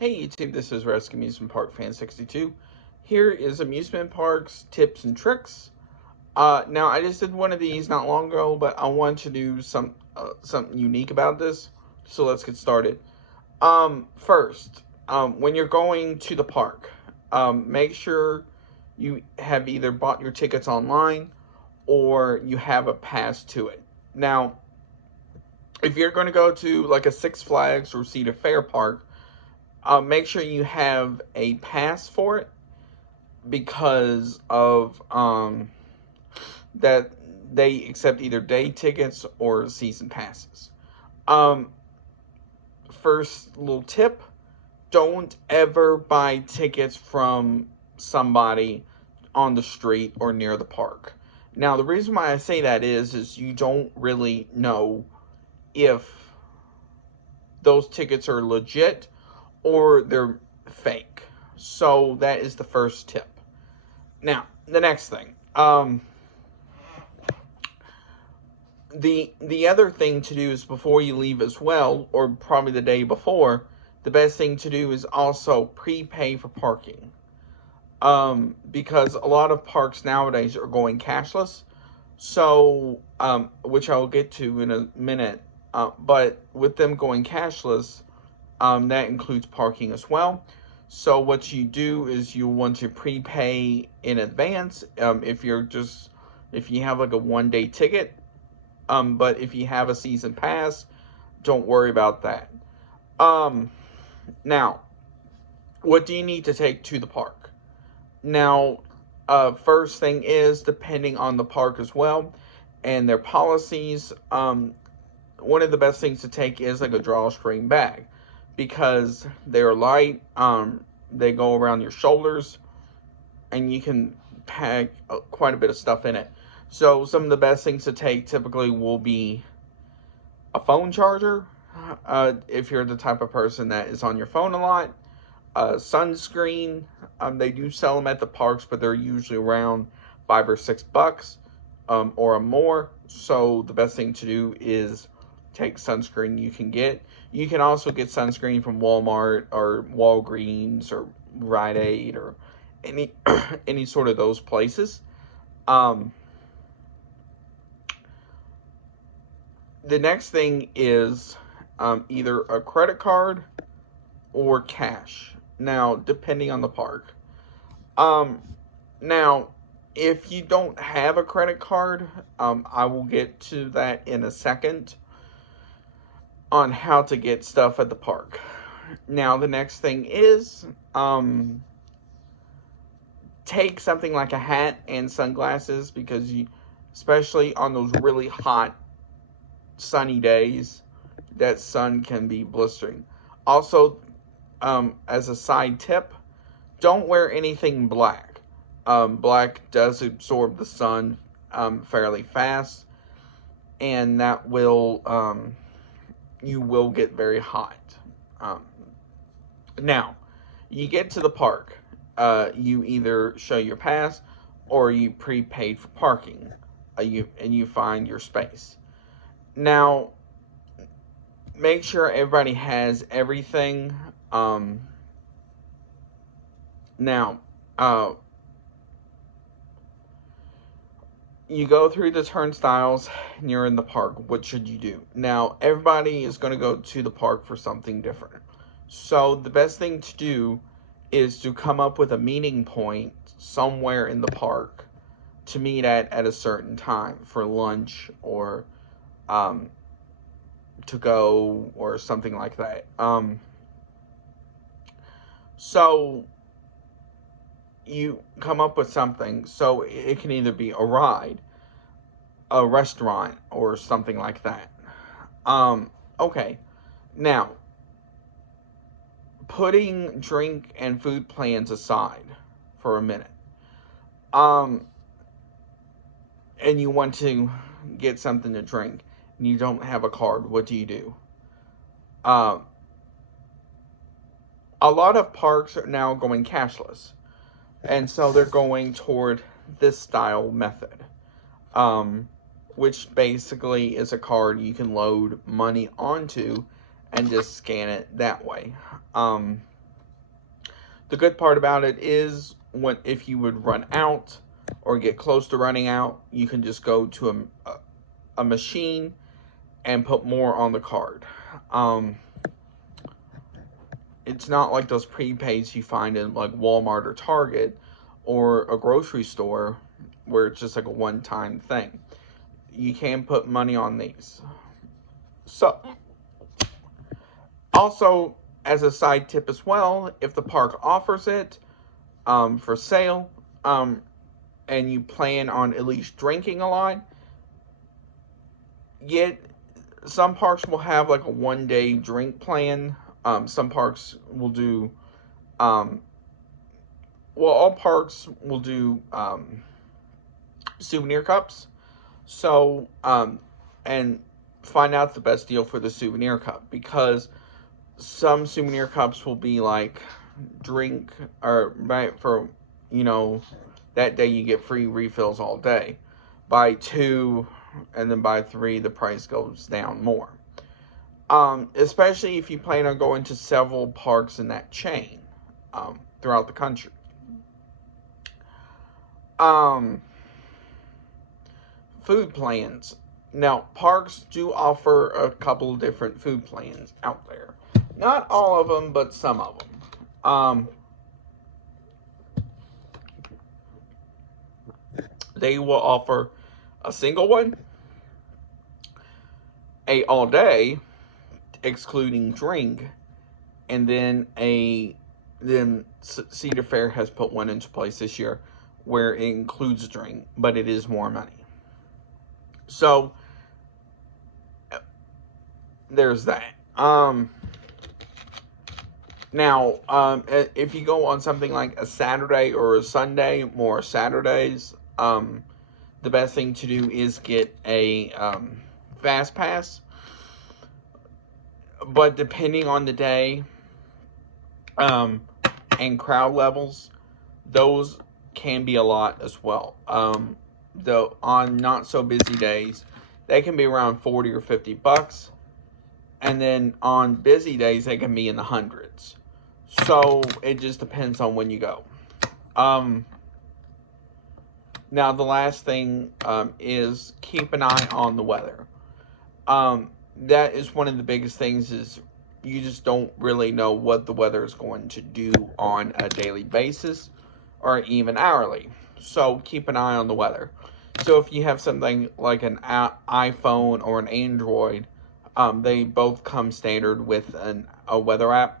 Hey YouTube, this is Rescue Amusement Park Fan 62. Here is Amusement Park's tips and tricks. Now I just did one of these not long ago, but I want to do something unique about this. So let's get started. First, when you're going to the park, make sure you have either bought your tickets online or you have a pass to it. Now, if you're going to go to like a Six Flags or Cedar Fair park, make sure you have a pass for it because of that they accept either day tickets or season passes. First little tip, don't ever buy tickets from somebody on the street or near the park. Now, the reason why I say that is you don't really know if those tickets are legit or they're fake. So that is the first tip. Now, the next thing. The other thing to do is before you leave as well, or probably the day before, the best thing to do is also prepay for parking. Because a lot of parks nowadays are going cashless. So, which I'll get to in a minute. But with them going cashless, that includes parking as well. So what you do is you want to prepay in advance if you have like a one-day ticket. But if you have a season pass, don't worry about that. Now, what do you need to take to the park? Now, first thing is, depending on the park as well and their policies, one of the best things to take is like a drawstring bag. Because they're light, they go around your shoulders, and you can pack quite a bit of stuff in it. So some of the best things to take typically will be a phone charger, if you're the type of person that is on your phone a lot. Sunscreen, they do sell them at the parks, but they're usually around $5 or $6 or more. So the best thing to do is take sunscreen you can get. You can also get sunscreen from Walmart or Walgreens or Rite Aid or any sort of those places. The next thing is either a credit card or cash. Now, depending on the park. Now, if you don't have a credit card, I will get to that in a second on how to get stuff at the park. Now, the next thing is, take something like a hat and sunglasses, because especially on those really hot, sunny days, that sun can be blistering. Also, as a side tip, don't wear anything black. Black does absorb the sun fairly fast, and that will you will get very hot. Now, you get to the park. You either show your pass or you prepaid for parking. You find your space. Now, make sure everybody has everything. You go through the turnstiles and you're in the park. What should you do? Now, everybody is going to go to the park for something different. So the best thing to do is to come up with a meeting point somewhere in the park to meet at a certain time for lunch or to go or something like that. So you come up with something. So it can either be a ride, a restaurant, or something like that. Okay. Now, putting drink and food plans aside for a minute. And you want to get something to drink and you don't have a card, what do you do? A lot of parks are now going cashless. And so they're going toward this style method, which basically is a card you can load money onto and just scan it that way. The good part about it is if you would run out or get close to running out, you can just go to a machine and put more on the card. It's not like those prepaids you find in like Walmart or Target or a grocery store where it's just like a one-time thing. You can put money on these. So, also, as a side tip as well, if the park offers it for sale, and you plan on at least drinking a lot, some parks will have like a 1-day drink plan. Some parks will do, all parks will do souvenir cups. So, and find out the best deal for the souvenir cup, because some souvenir cups will be like drink, or right, for, that day you get free refills all day. Buy 2, and then buy 3, the price goes down more. Especially if you plan on going to several parks in that chain throughout the country. Food plans. Now, parks do offer a couple of different food plans out there. Not all of them, but some of them. They will offer a single one, a all day, excluding drink, and then Cedar Fair has put one into place this year where it includes a drink, but it is more money. So there's that. Now, if you go on something like a Saturday or a Sunday, more Saturdays, the best thing to do is get a fast pass. But depending on the day and crowd levels, those can be a lot as well. Though on not so busy days, they can be around $40 or $50, and then on busy days they can be in the hundreds. So it just depends on when you go. Now the last thing is keep an eye on the weather. That is one of the biggest things, is you just don't really know what the weather is going to do on a daily basis or even hourly. So keep an eye on the weather. So if you have something like an iPhone or an Android, they both come standard with a weather app.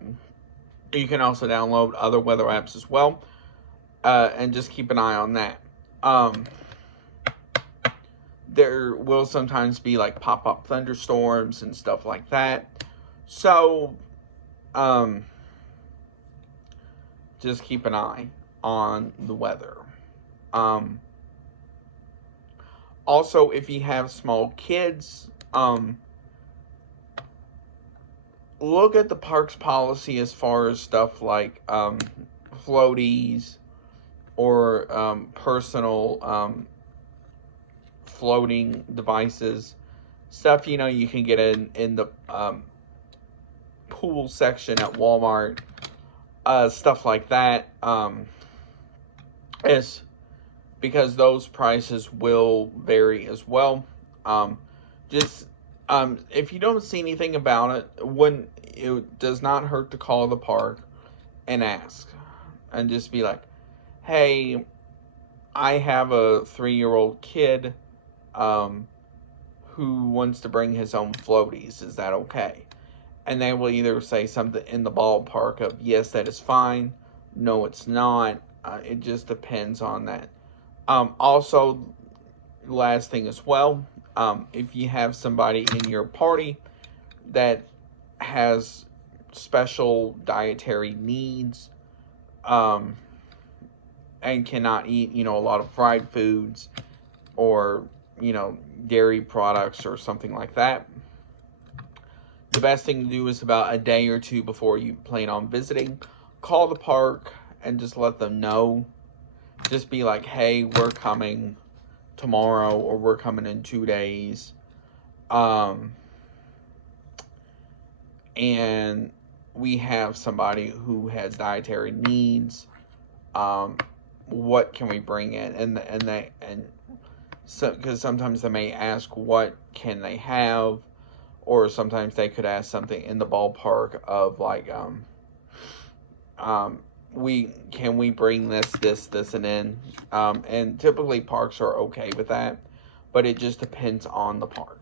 You can also download other weather apps as well, and just keep an eye on that. There will sometimes be like pop-up thunderstorms and stuff like that. So, just keep an eye on the weather. Also, if you have small kids, look at the park's policy as far as stuff like floaties or personal floating devices. Stuff, you can get in the pool section at Walmart. Stuff like that. Is because those prices will vary as well. If you don't see anything about it, it does not hurt to call the park and ask, and just be like, hey, I have a 3-year-old kid who wants to bring his own floaties. Is that okay? And they will either say something in the ballpark of, yes, that is fine. No, it's not. It just depends on that. Also, last thing as well, if you have somebody in your party that has special dietary needs, and cannot eat, a lot of fried foods or, dairy products or something like that, the best thing to do is about a day or two before you plan on visiting, call the park and just let them know. Just be like, hey, we're coming tomorrow, or we're coming in 2 days. And we have somebody who has dietary needs, what can we bring in? And so, because sometimes they may ask what can they have, or sometimes they could ask something in the ballpark of like, we bring this and in, and typically parks are okay with that, but it just depends on the park.